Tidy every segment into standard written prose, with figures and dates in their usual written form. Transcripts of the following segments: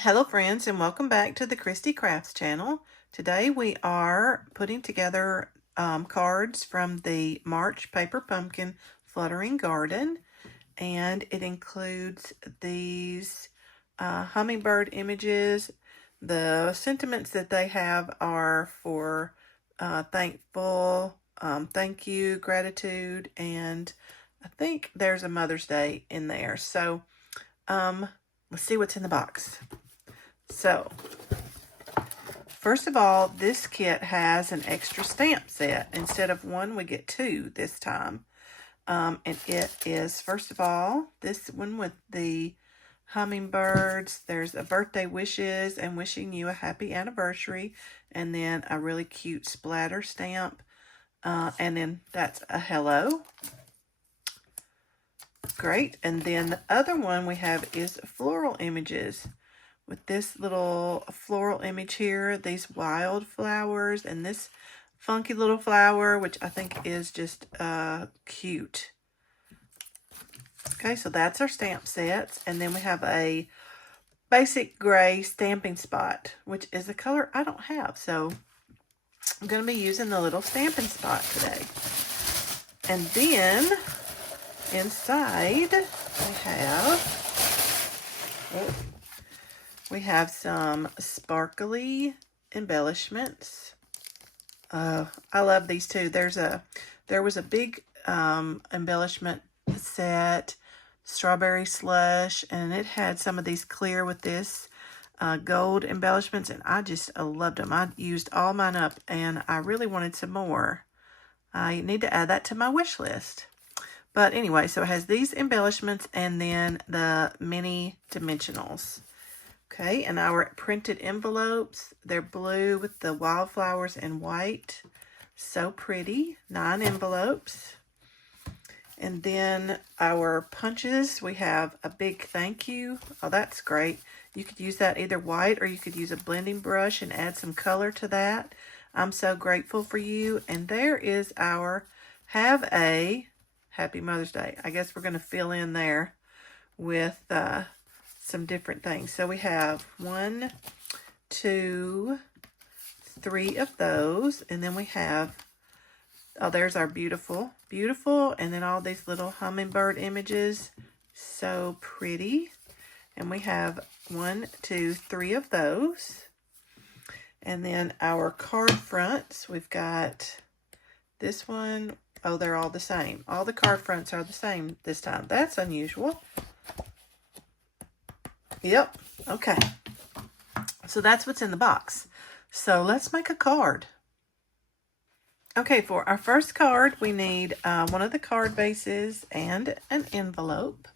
Hello friends, and welcome back to the Christy Crafts channel. Today we are putting together cards from the March Paper Pumpkin Fluttering Garden, and it includes these hummingbird images. The sentiments that they have are for thankful, thank you, gratitude, and I think there's a Mother's Day in there. So let's see what's in the box. So, first of all, this kit has an extra stamp set. Instead of one, we get two this time. And it is, first of all, this one with the hummingbirds. There's a birthday wishes and wishing you a happy anniversary. And then a really cute splatter stamp. And then that's a hello. Great. And then the other one we have is floral images, with this little floral image here, these wildflowers, and this funky little flower, which I think is just cute. Okay, so that's our stamp sets. And then we have a basic gray stamping spot, which is a color I don't have. So I'm going to be using the little stamping spot today. And then inside we have some sparkly embellishments. I love these too. There was a big embellishment set, strawberry slush, and it had some of these clear with this gold embellishments, and I just loved them. I used all mine up, and I really wanted some more. I need to add that to my wish list. But anyway, so it has these embellishments and then the mini dimensionals. Okay, and our printed envelopes, they're blue with the wildflowers in white. So pretty. 9 envelopes. And then our punches, we have a big thank you. Oh, that's great. You could use that either white or you could use a blending brush and add some color to that. I'm so grateful for you. And there is our have a Happy Mother's Day. I guess we're going to fill in there with some different things. So we have 1, 2, 3 of those. And then we have, oh, there's our beautiful, and then all these little hummingbird images. So pretty. And we have 1, 2, 3 of those. And then our card fronts, we've got this one. Oh, they're all the same. All the card fronts are the same this time. That's unusual. Yep. Okay. So that's what's in the box. So let's make a card. Okay, for our first card, we need one of the card bases and an envelope.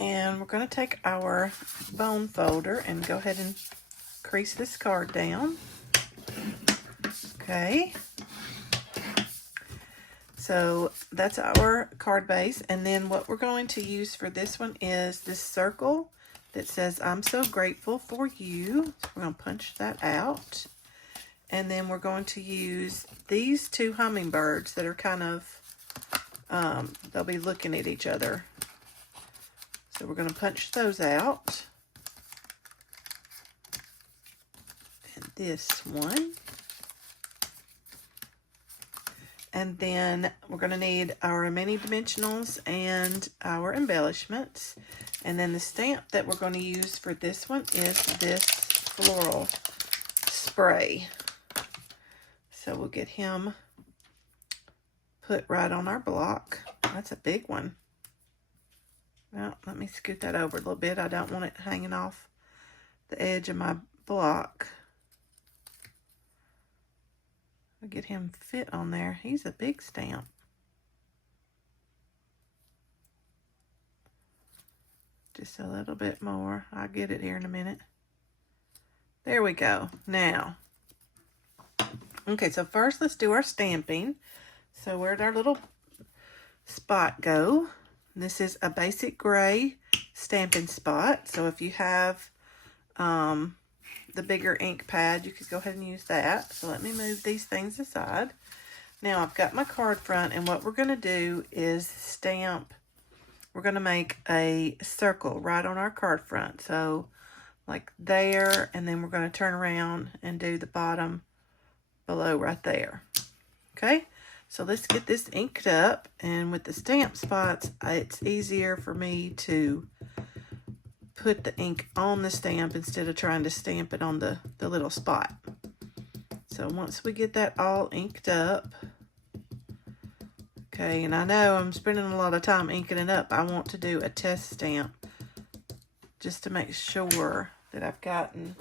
And we're going to take our bone folder and go ahead and crease this card down. Okay. So that's our card base. And then what we're going to use for this one is this circle that says, I'm so grateful for you. So we're going to punch that out. And then we're going to use these 2 hummingbirds that are kind of, they'll be looking at each other. So we're going to punch those out. And this one. And then we're going to need our mini dimensionals and our embellishments. And then the stamp that we're going to use for this one is this floral spray. So we'll get him put right on our block. That's a big one. Well, let me scoot that over a little bit. I don't want it hanging off the edge of my block. I'll get him fit on there. He's a big stamp. Just a little bit more. I'll get it here in a minute. There we go. Now, okay, so first let's do our stamping. So where'd our little spot go? This is a basic gray stamping spot. So if you have the bigger ink pad, you could go ahead and use that. So let me move these things aside. Now I've got my card front, and what we're going to do is stamp. We're going to make a circle right on our card front. So like there, and then we're going to turn around and do the bottom below right there. Okay, so let's get this inked up, and with the stamp spots, it's easier for me to put the ink on the stamp instead of trying to stamp it on the little spot. So once we get that all inked up, okay, and I know I'm spending a lot of time inking it up, I want to do a test stamp just to make sure that I've gotten.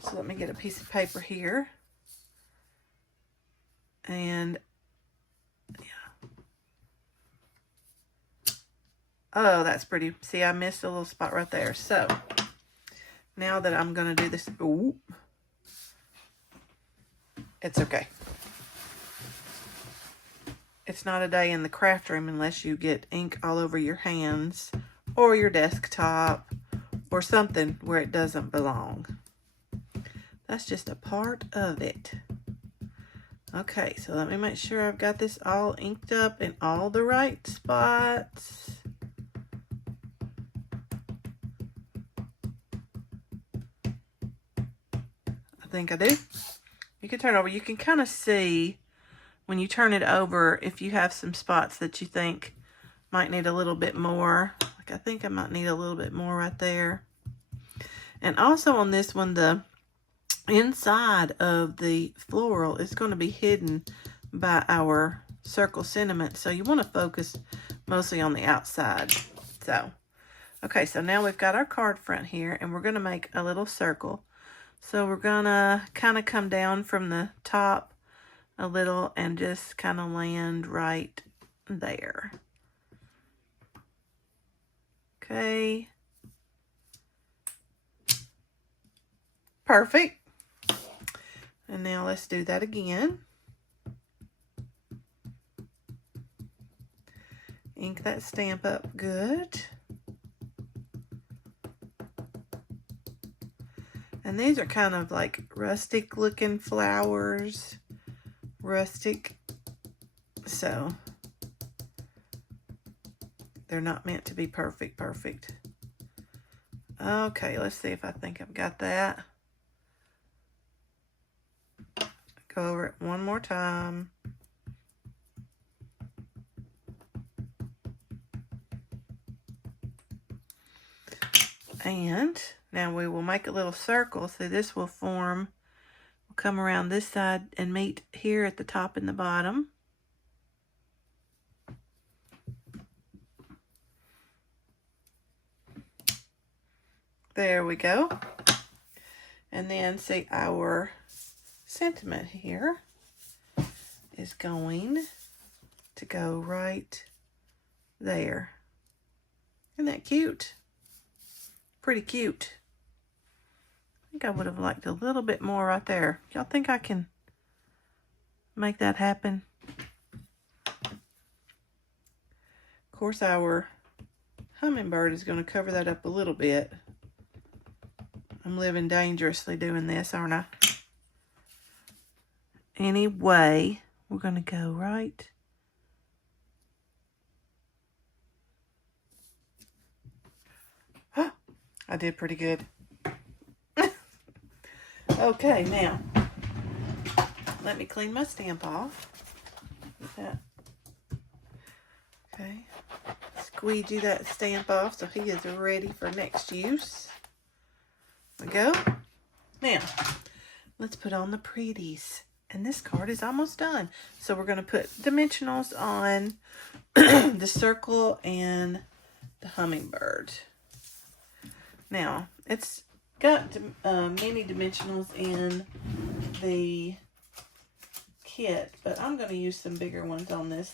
So let me get a piece of paper here. And yeah. Oh, that's pretty. See, I missed a little spot right there. So now that I'm going to do this, ooh, it's okay. It's not a day in the craft room unless you get ink all over your hands or your desktop or something where it doesn't belong. That's just a part of it. Okay, so let me make sure I've got this all inked up in all the right spots. I think I do. You can turn it over. You can kind of see when you turn it over if you have some spots that you think might need a little bit more. Like I think I might need a little bit more right there. And also on this one, the inside of the floral is going to be hidden by our circle sentiment, so you want to focus mostly on the outside. So okay, so now we've got our card front here, and we're going to make a little circle. So we're going to kind of come down from the top a little and just kind of land right there. Okay, perfect. And now let's do that again. Ink that stamp up good. And these are kind of like rustic looking flowers. Rustic. So they're not meant to be perfect. Okay, let's see if I think I've got that. Go over it one more time. And now we will make a little circle. So this will form, we'll come around this side and meet here at the top and the bottom. There we go. And then see our sentiment here is going to go right there. Isn't that cute? Pretty cute. I think I would have liked a little bit more right there. Y'all think I can make that happen? Of course, our hummingbird is going to cover that up a little bit. I'm living dangerously doing this, aren't I? Anyway, we're going to go right. I did pretty good. Okay, now, let me clean my stamp off. That. Okay. Squeegee that stamp off so he is ready for next use. There we go. Now, let's put on the pretties. And this card is almost done. So we're going to put dimensionals on the circle and the hummingbird. Now, it's got many dimensionals in the kit, but I'm going to use some bigger ones on this.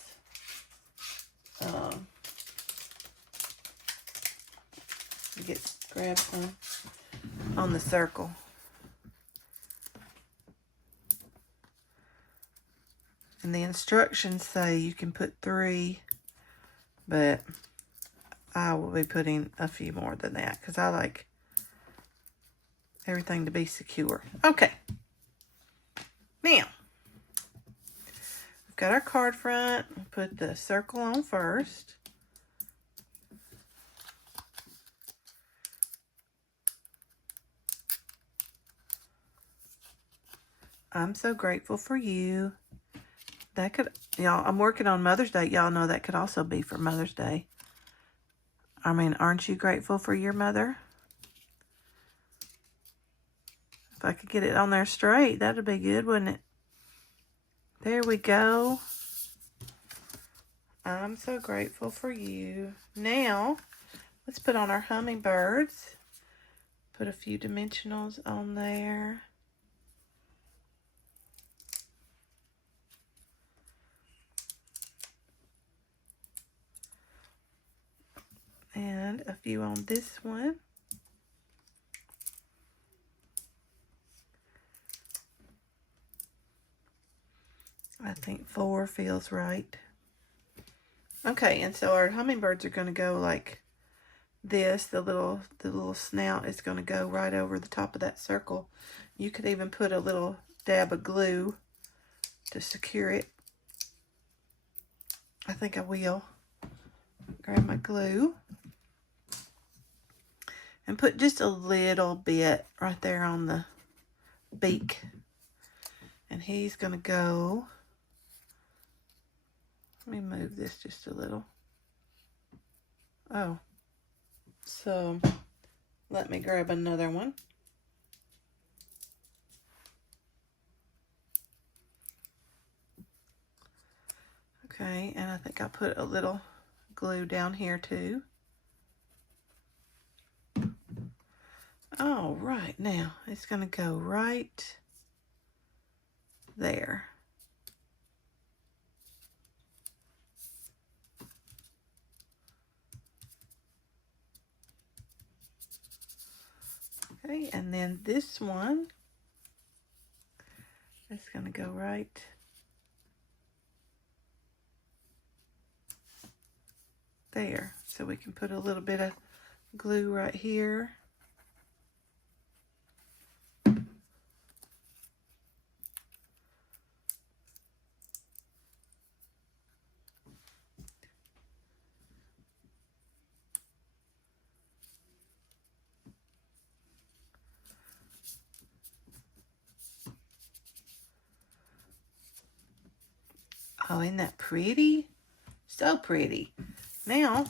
Grab some on the circle. And the instructions say you can put 3, but I will be putting a few more than that because I like everything to be secure. Okay. Now, we've got our card front. We'll put the circle on first. I'm so grateful for you. That could, y'all, I'm working on Mother's Day. Y'all know that could also be for Mother's Day. I mean, aren't you grateful for your mother? If I could get it on there straight, that'd be good, wouldn't it? There we go. I'm so grateful for you. Now, let's put on our hummingbirds. Put a few dimensionals on there. And a few on this one. I think 4 feels right. Okay, and so our hummingbirds are going to go like this. The little snout is going to go right over the top of that circle. You could even put a little dab of glue to secure it. I think I will. Grab my glue and put just a little bit right there on the beak. And he's going to go. Let me move this just a little. Oh. So, let me grab another one. Okay, and I think I put a little glue down here too. All right, now it's going to go right there. Okay, and then this one is going to go right there. So we can put a little bit of glue right here. Oh, isn't that pretty? So pretty. Now,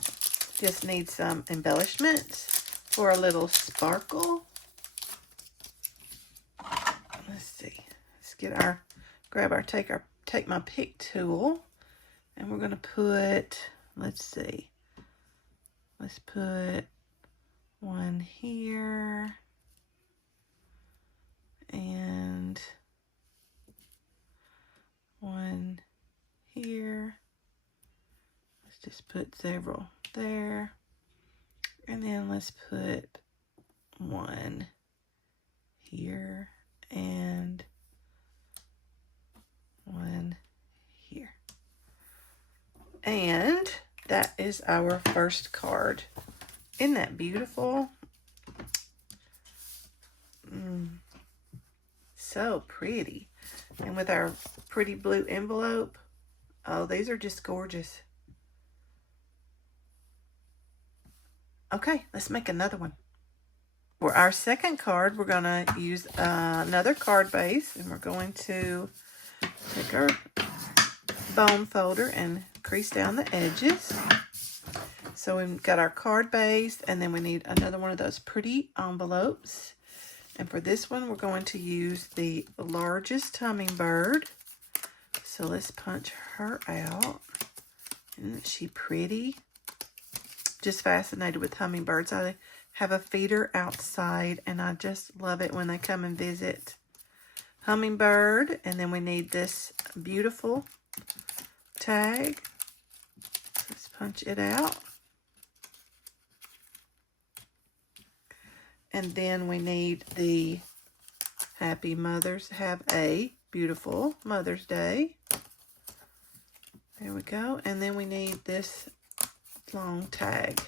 just need some embellishments for a little sparkle. Let's see. Let's get our, take my pick tool, and we're gonna put, let's see. Let's put one here, and one here. Let's just put several there, and then let's put one here and one here. And that is our first card. Isn't that beautiful? So pretty. And with our pretty blue envelope. Oh, these are just gorgeous. Okay, let's make another one. For our second card, we're going to use another card base. And we're going to take our bone folder and crease down the edges. So we've got our card base, and then we need another one of those pretty envelopes. And for this one, we're going to use the largest hummingbird. So let's punch her out. Isn't she pretty? Just fascinated with hummingbirds. I have a feeder outside, and I just love it when they come and visit. Hummingbird, and then we need this beautiful tag. Let's punch it out. And then we need the Happy Mothers Have a Beautiful Mother's Day. There we go. And then we need this long tag.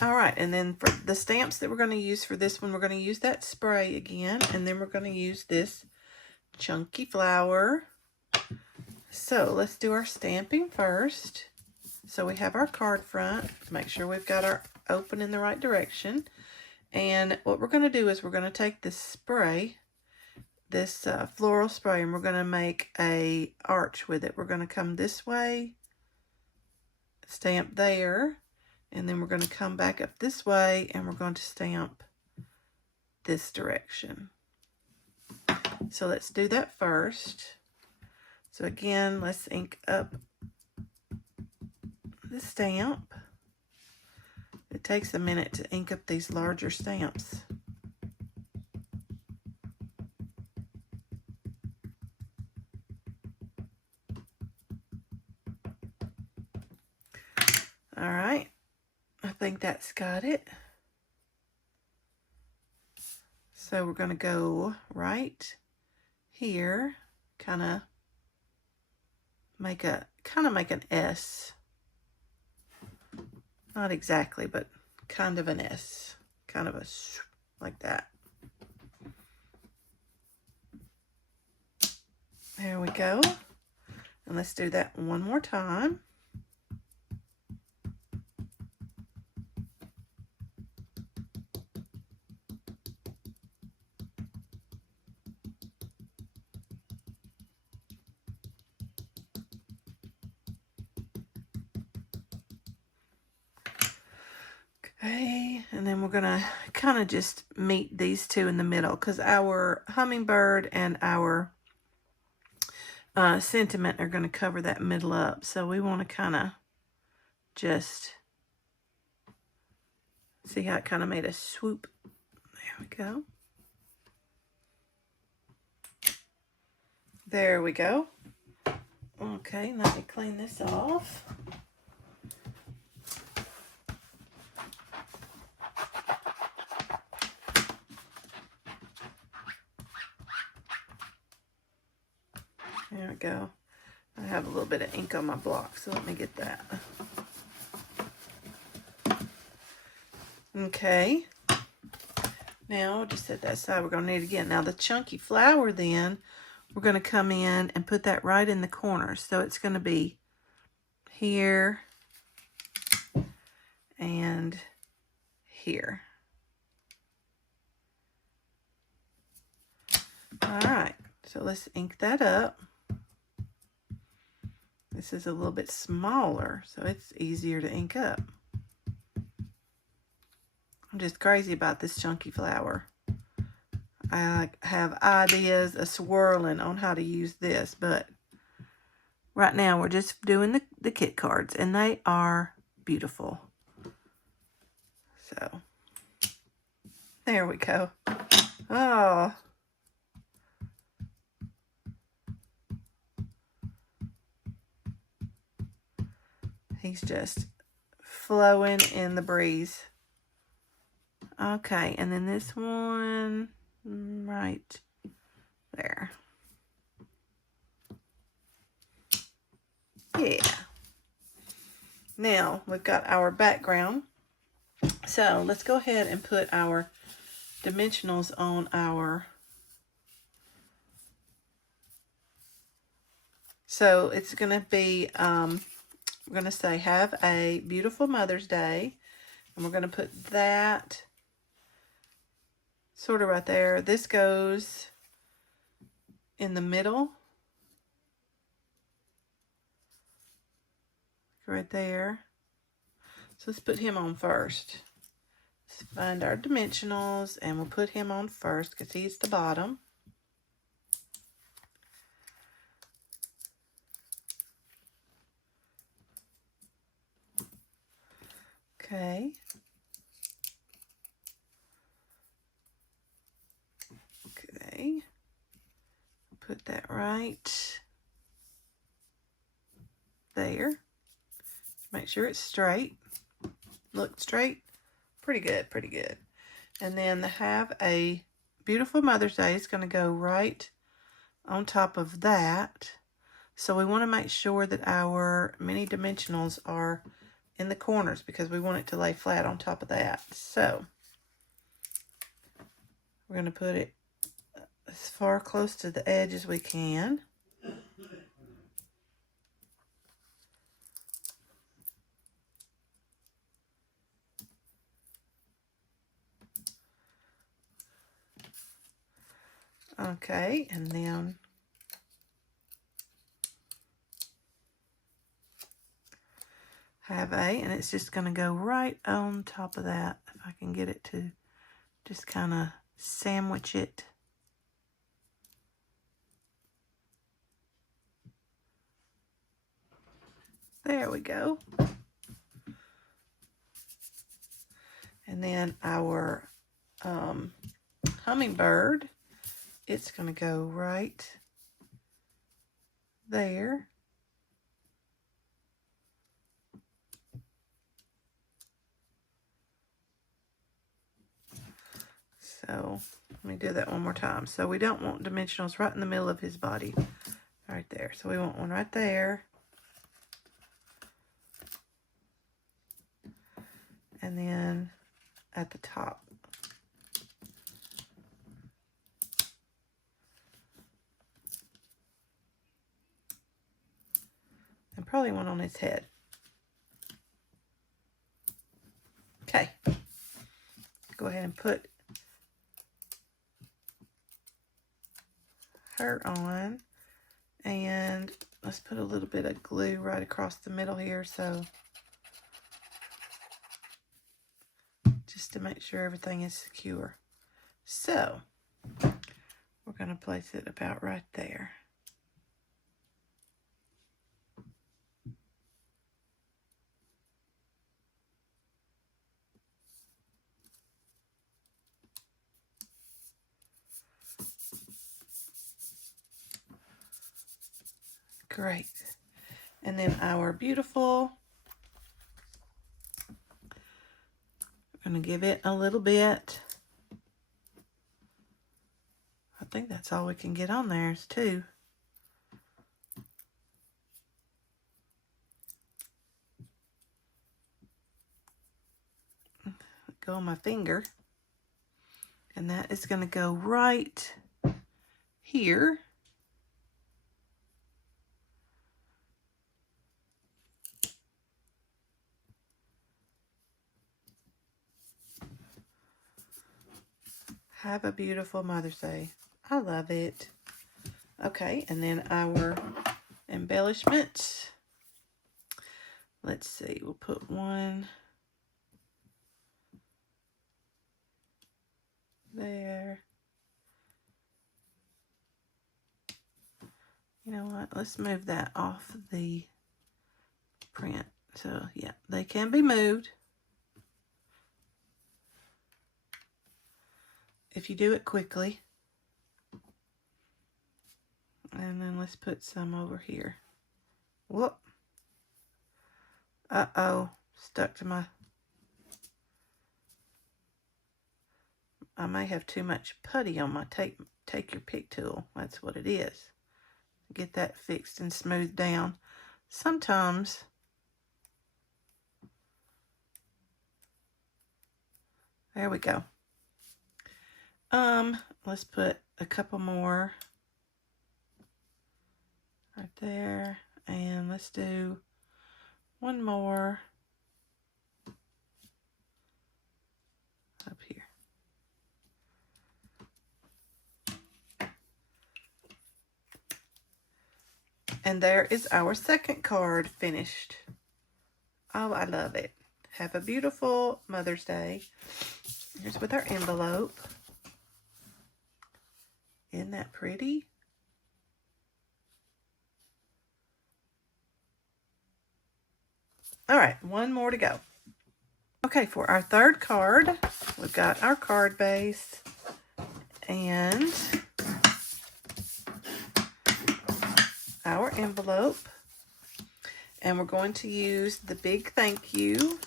All right, and then for the stamps that we're going to use for this one, we're going to use that spray again, and then we're going to use this chunky flower. So let's do our stamping first. So we have our card front. Make sure we've got our open in the right direction. And what we're going to do is we're going to take this spray, this floral spray, and we're going to make a arch with it. We're going to come this way, stamp there, and then we're going to come back up this way, and we're going to stamp this direction. So let's do that first. So again, let's ink up the stamp. It takes a minute to ink up these larger stamps. All right, I think that's got it. So we're going to go right here, kind of make an S. Not exactly, but kind of an S, kind of a like that. There we go. And let's do that one more time. Okay, and then we're gonna kind of just meet these two in the middle because our hummingbird and our sentiment are gonna cover that middle up. So we want to kind of just see how it kind of made a swoop. There we go. There we go. Okay, let me clean this off. There we go. I have a little bit of ink on my block, so let me get that. Okay. Now, just set that aside. We're going to need it again. Now, the chunky flower then, we're going to come in and put that right in the corner. So it's going to be here and here. All right. So let's ink that up. This is a little bit smaller, so it's easier to ink up. I'm just crazy about this chunky flower. I have ideas of swirling on how to use this, but right now we're just doing the kit cards, and they are beautiful. So, there we go. Oh. He's just flowing in the breeze. Okay, and then this one right there. Yeah. Now we've got our background. So let's go ahead and put our dimensionals on our. So it's going to be, we're going to say, have a beautiful Mother's Day. And we're going to put that sort of right there. This goes in the middle. Right there. So let's put him on first. Let's find our dimensionals and we'll put him on first because he's the bottom. Okay. Okay. Put that right there. Make sure it's straight. Look straight. Pretty good, pretty good. And then have a beautiful Mother's Day is going to go right on top of that. So we want to make sure that our mini dimensionals are in the corners because we want it to lay flat on top of that. So we're going to put it as far close to the edge as we can. Okay, and then have and it's just going to go right on top of that. If I can get it to just kind of sandwich it. There we go. And then our hummingbird, it's going to go right there. So let me do that one more time. So we don't want dimensionals right in the middle of his body, right there. So we want one right there. And then at the top. And probably one on his head. Okay. Go ahead and put her on. And let's put a little bit of glue right across the middle here, so just to make sure everything is secure. So we're going to place it about right there. Great. And then our beautiful, we're going to give it a little bit. I think that's all we can get on there is 2. Go on my finger. And that is going to go right here. Have a beautiful Mother's Day. I love it. Okay, and then our embellishment. Let's see, we'll put one there. You know what? Let's move that off the print. So, yeah, they can be moved. If you do it quickly. And then let's put some over here. Whoop. Uh-oh. Stuck to my... I may have too much putty on my take your pick tool. That's what it is. Get that fixed and smoothed down. Sometimes there we go. Let's put a couple more right there, and let's do one more up here. And there is our second card finished. Oh, I love it. Have a beautiful Mother's Day. Here's with our envelope. Isn't that pretty? All right, one more to go. Okay, for our third card, we've got our card base and our envelope. And we're going to use the big thank you.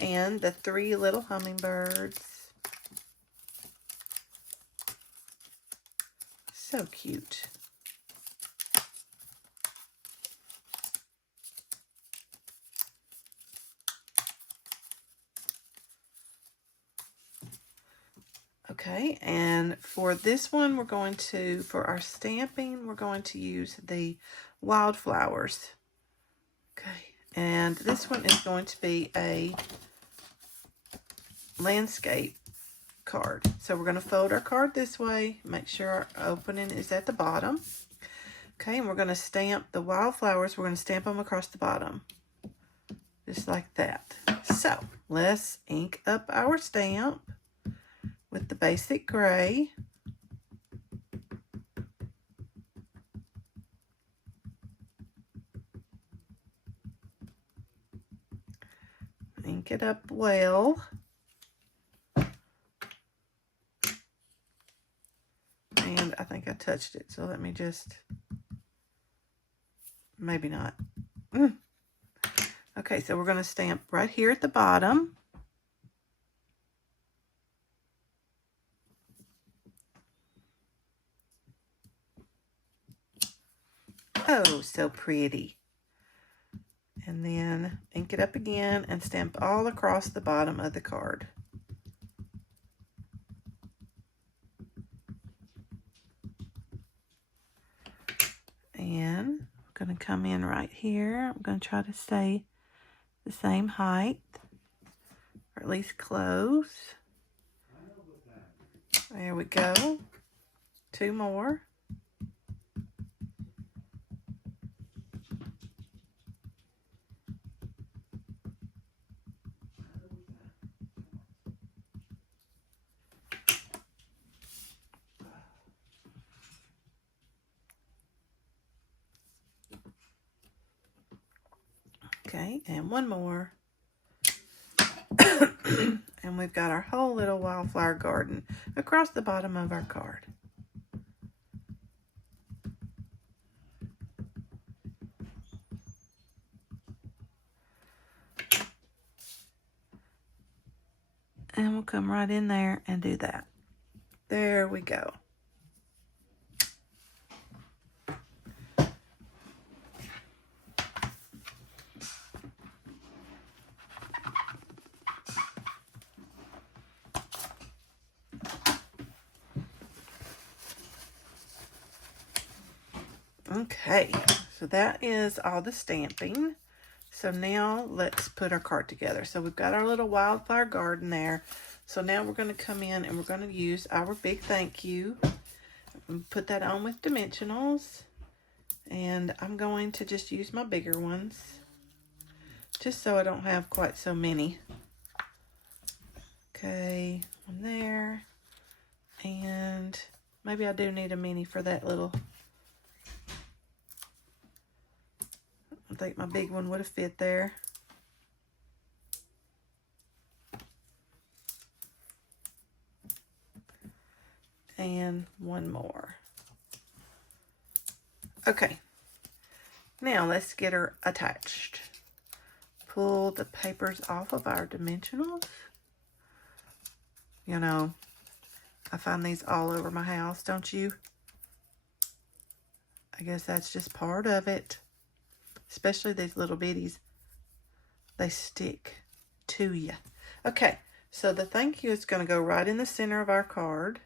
And the 3 little hummingbirds. So cute. Okay, and for this one, we're going to, for our stamping, we're going to use the wildflowers. Okay, And this one is going to be a landscape card. So we're going to fold our card this way, make sure our opening is at the bottom. Okay, and we're going to stamp the wildflowers. We're going to stamp them across the bottom, just like that. So let's ink up our stamp with the basic gray. Ink it up well. And I think I touched it, so let me just, maybe not. Okay, so we're going to stamp right here at the bottom. Oh, so pretty. And then ink it up again and stamp all across the bottom of the card. And I'm going to come in right here. I'm going to try to stay the same height, or at least close. There we go. 2 more. Okay, and 1 more. And we've got our whole little wildflower garden across the bottom of our card. And we'll come right in there and do that. There we go. Okay, so that is all the stamping. So now let's put our card together. So we've got our little wildflower garden there. So now we're going to come in and we're going to use our big thank you and put that on with dimensionals. And I'm going to just use my bigger ones, just so I don't have quite so many. Okay, one there. And maybe I do need a mini for that little. I think my big one would have fit there. And 1 more. Okay, now let's get her attached. Pull the papers off of our dimensionals. You know, I find these all over my house, don't you? I guess that's just part of it. Especially these little bitties. They stick to you. Okay, so the thank you is going to go right in the center of our card.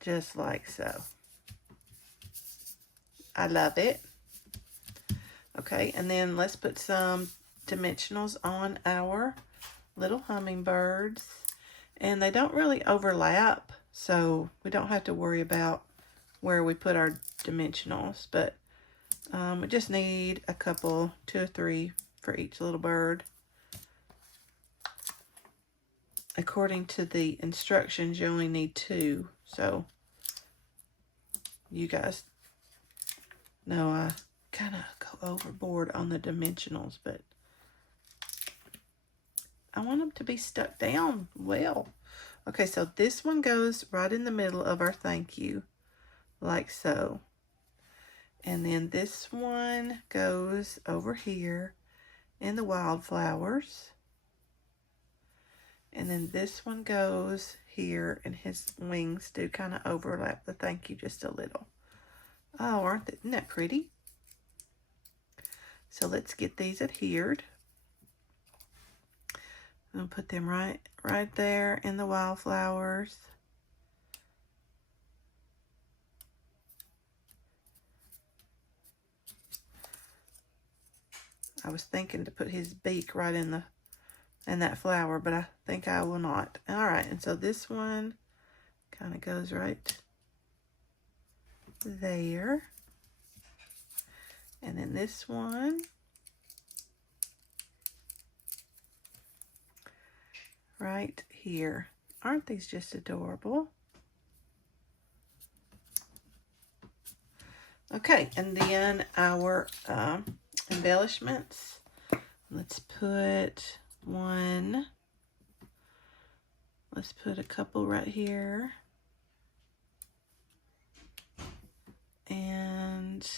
Just like so. I love it. Okay, and then let's put some dimensionals on our little hummingbirds. And they don't really overlap, so we don't have to worry about where we put our dimensionals. But we just need a couple, 2 or 3 for each little bird. According to the instructions, you only need 2. So you guys know I kind of go overboard on the dimensionals, but I want them to be stuck down well. Okay, so this one goes right in the middle of our thank you, like so. And then this one goes over here in the wildflowers. And then this one goes here, and his wings do kind of overlap the thank you just a little. Oh, isn't that pretty? So let's get these adhered. I'm gonna put them right there in the wildflowers. I was thinking to put his beak right in that flower, but I think I will not. All right, and so this one kind of goes right there. And then this one right here. Aren't these just adorable? Okay, and then our embellishments. Let's put one. Let's put a couple right here. And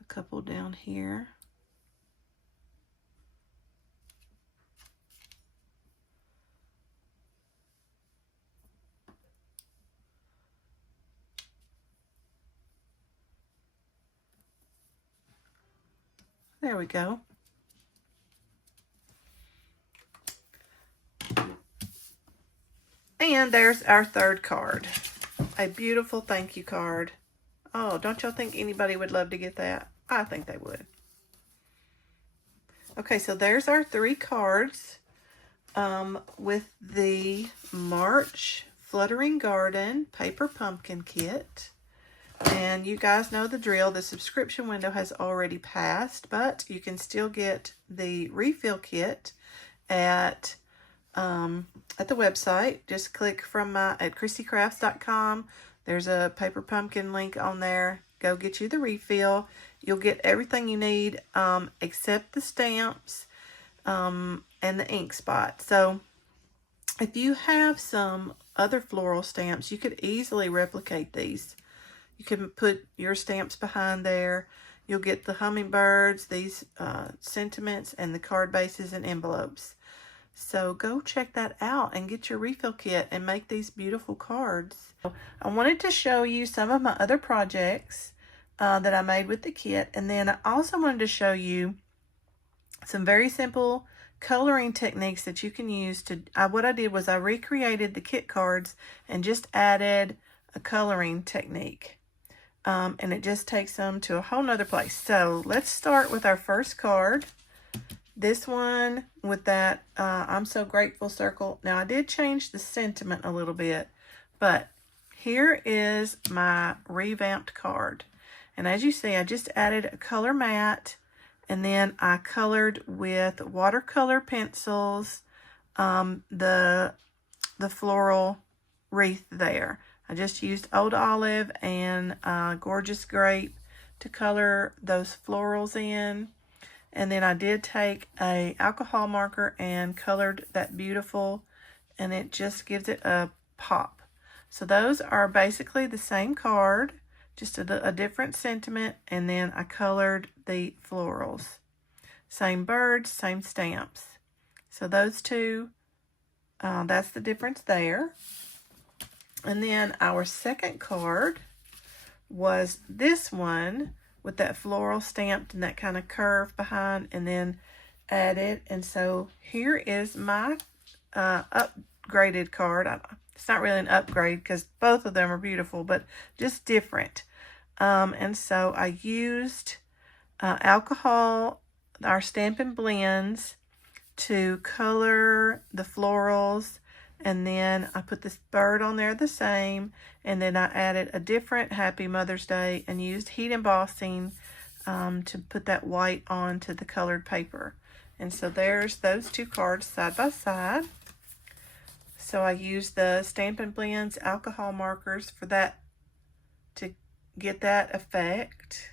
a couple down here. There we go. And there's our third card. A beautiful thank you card. Oh, don't y'all think anybody would love to get that? I think they would. Okay, so there's our 3 cards with the March Fluttering Garden Paper Pumpkin Kit. And you guys know the drill. The subscription window has already passed, but you can still get the refill kit at the website. Just click from at christycrafts.com. There's a paper pumpkin link on there. Go get you the refill. You'll get everything you need except the stamps and the ink spot. So if you have some other floral stamps, you could easily replicate these. You can put your stamps behind there. You'll get the hummingbirds, these sentiments, and the card bases and envelopes. So go check that out and get your refill kit and make these beautiful cards. I wanted to show you some of my other projects that I made with the kit. And then I also wanted to show you some very simple coloring techniques that you can use to, what I did was I recreated the kit cards and just added a coloring technique. And it just takes them to a whole nother place. So let's start with our first card. This one with that I'm so grateful circle. Now I did change the sentiment a little bit, but here is my revamped card. And as you see, I just added a color matte, and then I colored with watercolor pencils the floral wreath there. I just used Old Olive and Gorgeous Grape to color those florals in. And then I did take a alcohol marker and colored that beautiful, and it just gives it a pop. So those are basically the same card, just a different sentiment, and then I colored the florals. Same birds, same stamps. So those two, that's the difference there. And then our second card was this one with that floral stamped and that kind of curve behind, and then added. And so here is my upgraded card. It's not really an upgrade because both of them are beautiful, but just different. And so I used alcohol, our Stampin' Blends, to color the florals. And then I put this bird on there the same. And then I added a different Happy Mother's Day and used heat embossing to put that white onto the colored paper. And so there's those two cards side by side. So I used the Stampin' Blends alcohol markers for that, to get that effect.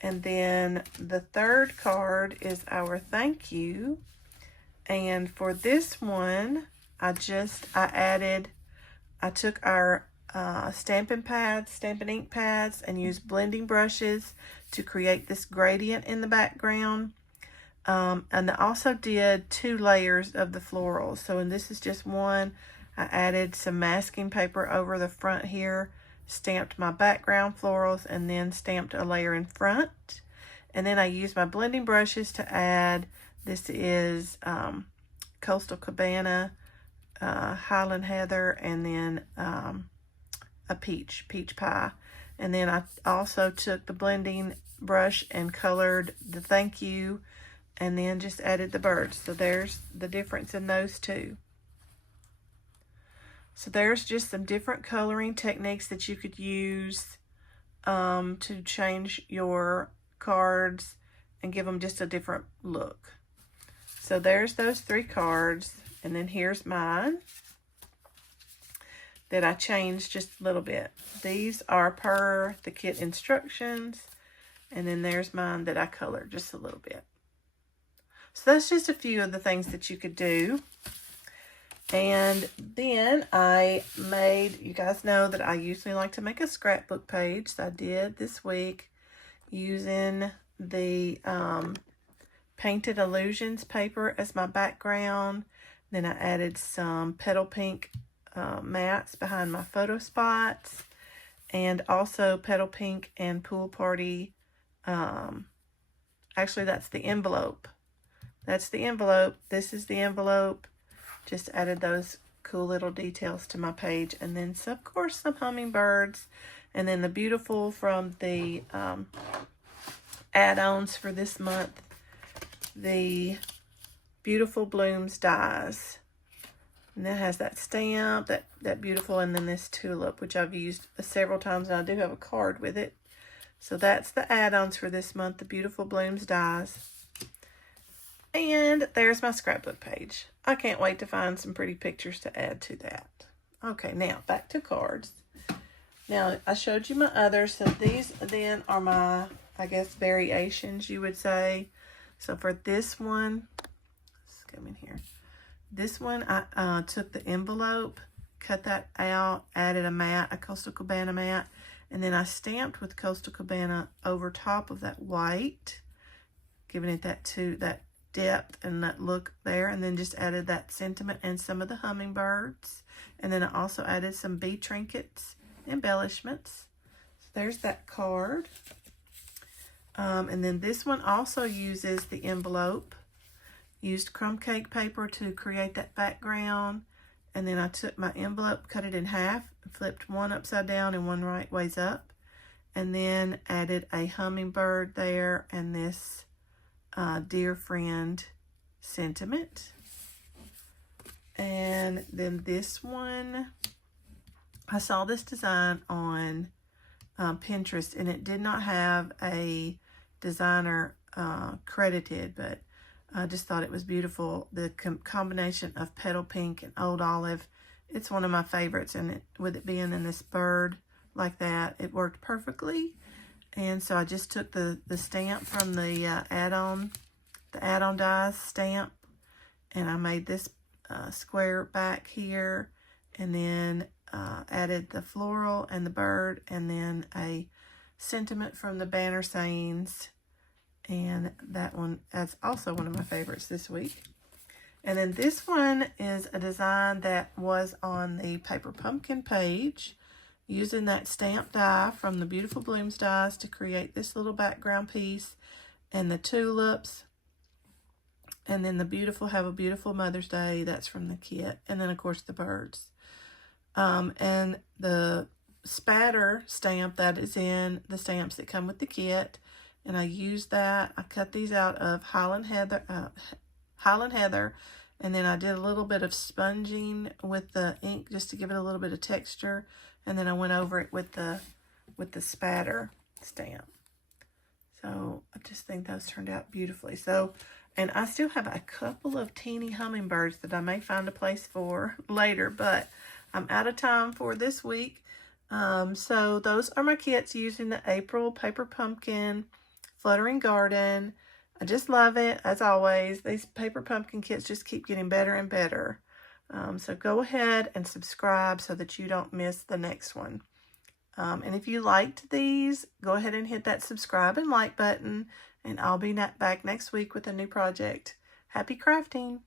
And then the third card is our thank you. And for this one, I took our Stampin' ink pads, and used blending brushes to create this gradient in the background. And I also did 2 layers of the florals. So, and this is just one. I added some masking paper over the front here, stamped my background florals, and then stamped a layer in front. And then I used my blending brushes to add, this is Coastal Cabana, Highland Heather, and then a peach pie. And then I also took the blending brush and colored the thank you, and then just added the birds. So there's the difference in those two. So there's just some different coloring techniques that you could use to change your cards and give them just a different look. So there's those 3 cards, and then here's mine that I changed just a little bit. These are per the kit instructions, and then there's mine that I colored just a little bit. So that's just a few of the things that you could do. And then I made, you guys know that I usually like to make a scrapbook page. So I did this week using the Painted Illusions paper as my background. Then I added some petal pink mats behind my photo spots, and also petal pink and pool party. Actually, that's the envelope. That's the envelope. This is the envelope. Just added those cool little details to my page. And then, so of course, some hummingbirds. And then the beautiful from the add-ons for this month, the Beautiful Blooms dies. And that has that stamp, that beautiful, and then this tulip, which I've used several times, and I do have a card with it. So that's the add-ons for this month, the Beautiful Blooms dies. And there's my scrapbook page. I can't wait to find some pretty pictures to add to that. Okay, now back to cards. Now, I showed you my others. So these then are my, I guess, variations, you would say. So for this one, let's come in here. This one, I took the envelope, cut that out, added a mat, a Coastal Cabana mat, and then I stamped with Coastal Cabana over top of that white, giving it that depth and that look there, and then just added that sentiment and some of the hummingbirds. And then I also added some bee trinkets, embellishments. So there's that card. And then this one also uses the envelope. Used crumb cake paper to create that background. And then I took my envelope, cut it in half, flipped one upside down and one right ways up. And then added a hummingbird there and this dear friend sentiment. And then this one, I saw this design on Pinterest, and it did not have a designer credited, but I just thought it was beautiful. The combination of petal pink and old olive, it's one of my favorites, and with it being in this bird like that, it worked perfectly. And so I just took the stamp from the add-on dies stamp, and I made this square back here, and then added the floral and the bird, and then a sentiment from the banner sayings, and that's also one of my favorites this week. And then this one is a design that was on the Paper Pumpkin page, using that stamp die from the Beautiful Blooms dies to create this little background piece, and the tulips, and then the beautiful Have a Beautiful Mother's Day, that's from the kit, and then of course the birds. And the spatter stamp that is in the stamps that come with the kit, and I used that. I cut these out of Highland Heather, and then I did a little bit of sponging with the ink just to give it a little bit of texture, and then I went over it with the spatter stamp. So I just think those turned out beautifully. So, and I still have a couple of teeny hummingbirds that I may find a place for later, but I'm out of time for this week. So those are my kits using the April Paper Pumpkin Fluttering Garden. I just love it, as always. These Paper Pumpkin kits just keep getting better and better. So go ahead and subscribe so that you don't miss the next one. And if you liked these, go ahead and hit that subscribe and like button, and I'll be back next week with a new project. Happy crafting!